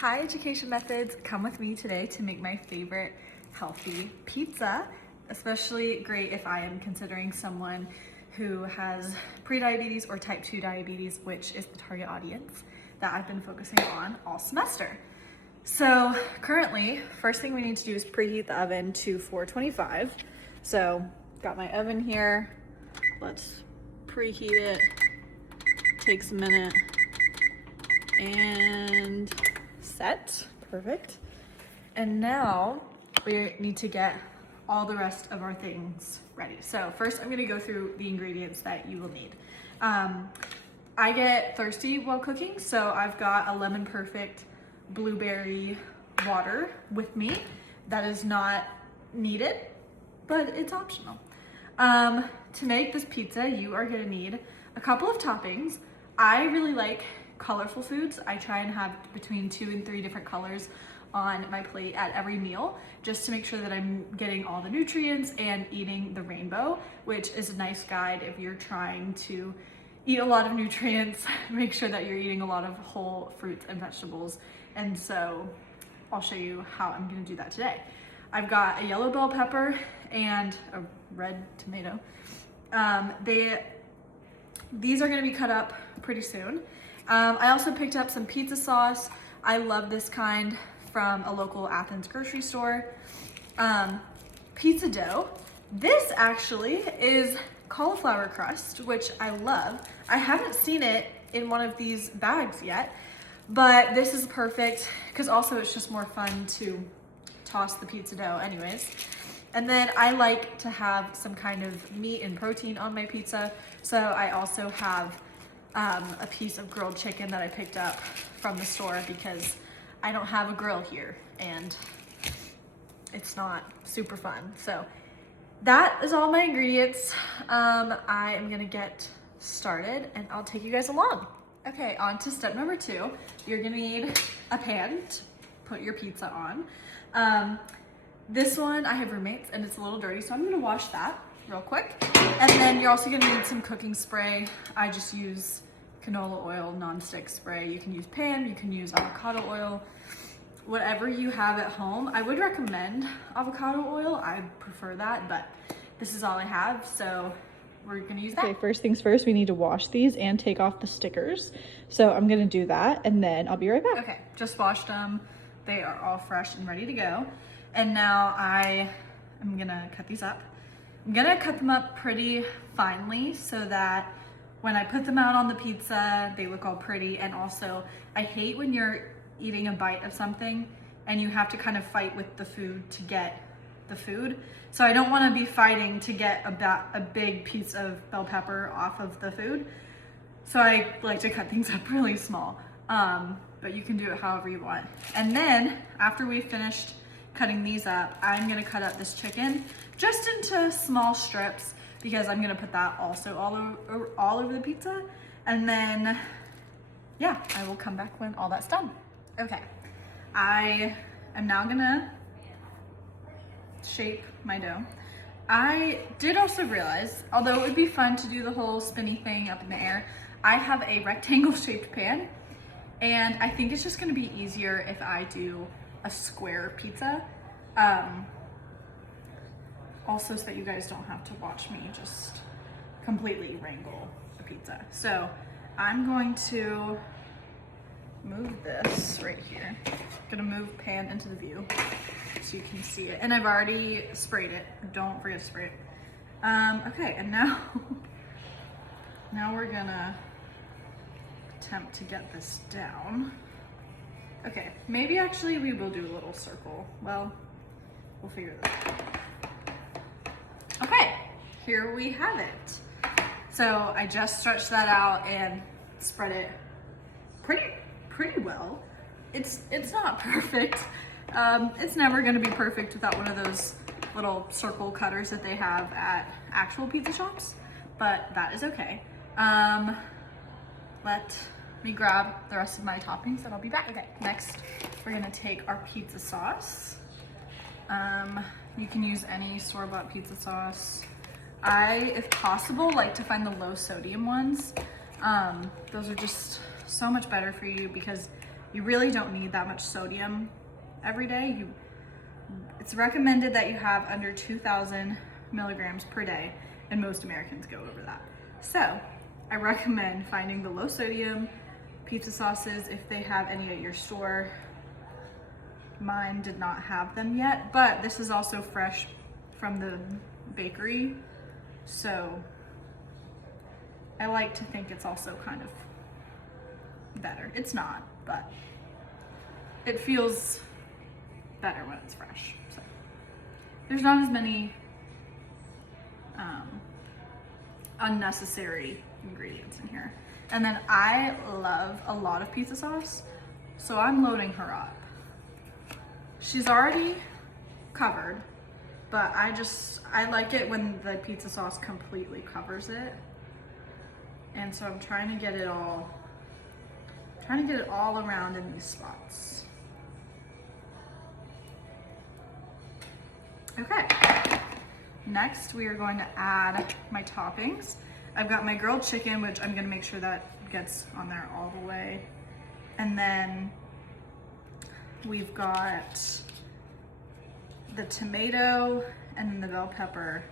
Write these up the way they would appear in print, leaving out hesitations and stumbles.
Hi Education Methods, come with me today to make my favorite healthy pizza, especially great if I am considering someone who has prediabetes or type 2 diabetes, which is the target audience that I've been focusing on all semester. So currently, first thing we need to do is preheat the oven to 425. So got my oven here, let's preheat it, takes a minute, and set, perfect. And now we need to get all the rest of our things ready. So first I'm gonna go through the ingredients that you will need. I get thirsty while cooking, so I've got a Lemon Perfect blueberry water with me. That is not needed, but it's optional. To make this pizza, you are gonna need a couple of toppings. I really like colorful foods. I try and have between 2 and 3 different colors on my plate at every meal, just to make sure that I'm getting all the nutrients and eating the rainbow, which is a nice guide if you're trying to eat a lot of nutrients, make sure that you're eating a lot of whole fruits and vegetables. And so I'll show you how I'm gonna do that today. I've got a yellow bell pepper and a red tomato. These are gonna be cut up pretty soon. I also picked up some pizza sauce. I love this kind from a local Athens grocery store. Pizza dough. This actually is cauliflower crust, which I love. I haven't seen it in one of these bags yet, but this is perfect because also it's just more fun to toss the pizza dough anyways. And then I like to have some kind of meat and protein on my pizza. So I also have a piece of grilled chicken that I picked up from the store because I don't have a grill here and it's not super fun. So that is all my ingredients. I am gonna get started and I'll take you guys along. Okay, on to step number 2. You're gonna need a pan to put your pizza on. This one, I have roommates and it's a little dirty, so I'm gonna wash that real quick. And then you're also gonna need some cooking spray. I just use canola oil non-stick spray. You can use Pan, you can use avocado oil, whatever you have at home. I would recommend avocado oil. I prefer that, but this is all I have, so we're gonna use that. Okay, first things first, we need to wash these and take off the stickers. So I'm gonna do that and then I'll be right back. Okay, just washed them. They are all fresh and ready to go. And now I am gonna cut these up. I'm gonna cut them up pretty finely so that when I put them out on the pizza, they look all pretty. And also, I hate when you're eating a bite of something and you have to kind of fight with the food to get the food. So I don't wanna be fighting to get a big piece of bell pepper off of the food. So I like to cut things up really small, but you can do it however you want. And then after we've finished cutting these up, I'm gonna cut up this chicken just into small strips because I'm gonna put that also all over the pizza. And then, yeah, I will come back when all that's done. Okay, I am now gonna shape my dough. I did also realize, although it would be fun to do the whole spinny thing up in the air, I have a rectangle shaped pan, and I think it's just gonna be easier if I do a square pizza. Also so that you guys don't have to watch me just completely wrangle the pizza. So I'm going to move this right here. I'm gonna move pan into the view so you can see it. And I've already sprayed it. Don't forget to spray it. Okay, and now we're gonna attempt to get this down. Okay, maybe actually we will do a little circle. Well, we'll figure that out. Okay, here we have it. So I just stretched that out and spread it pretty well. It's not perfect. It's never gonna be perfect without one of those little circle cutters that they have at actual pizza shops, but that is okay. Let me grab the rest of my toppings and I'll be back. Okay, next we're gonna take our pizza sauce. You can use any store-bought pizza sauce. I, if possible, like to find the low sodium ones. Those are just so much better for you because You really don't need that much sodium every day. It's recommended that you have under 2,000 milligrams per day, and most Americans go over that. So I recommend finding the low sodium pizza sauces if they have any at your store. Mine did not have them yet, but this is also fresh from the bakery, so I like to think it's also kind of better. It's not, but it feels better when it's fresh. So there's not as many unnecessary ingredients in here. And then I love a lot of pizza sauce, so I'm loading her up. She's already covered, but I like it when the pizza sauce completely covers it. And so I'm trying to get it all around in these spots. Okay, next we are going to add my toppings. I've got my grilled chicken, which I'm gonna make sure that gets on there all the way. And then we've got the tomato and then the bell pepper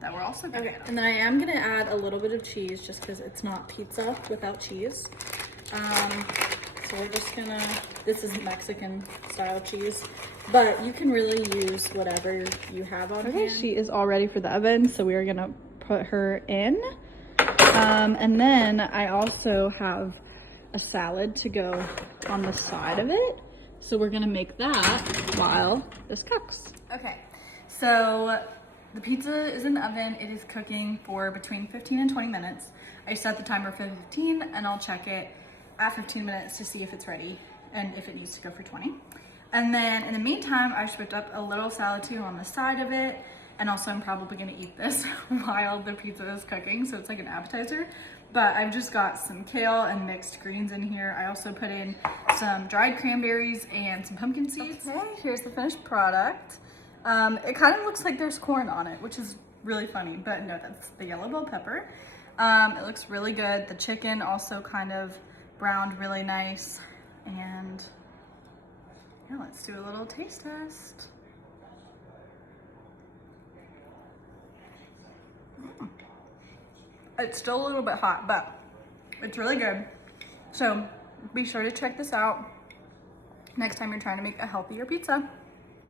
that we're also gonna add. And then I am gonna add a little bit of cheese just because it's not pizza without cheese. So we're just gonna, this is Mexican style cheese, but you can really use whatever you have on hand. She is all ready for the oven, so we are gonna put her in. And then I also have a salad to go on the side of it. So we're gonna make that while this cooks. Okay, so the pizza is in the oven. It is cooking for between 15 and 20 minutes. I set the timer for 15 and I'll check it at 15 minutes to see if it's ready and if it needs to go for 20. And then in the meantime, I whipped up a little salad too on the side of it. And also I'm probably gonna eat this while the pizza is cooking, so it's like an appetizer. But I've just got some kale and mixed greens in here. I also put in some dried cranberries and some pumpkin seeds. Okay, here's the finished product. It kind of looks like there's corn on it, which is really funny, but no, that's the yellow bell pepper. It looks really good. The chicken also kind of browned really nice. And yeah, let's do a little taste test. It's still a little bit hot, but it's really good. So be sure to check this out next time you're trying to make a healthier pizza.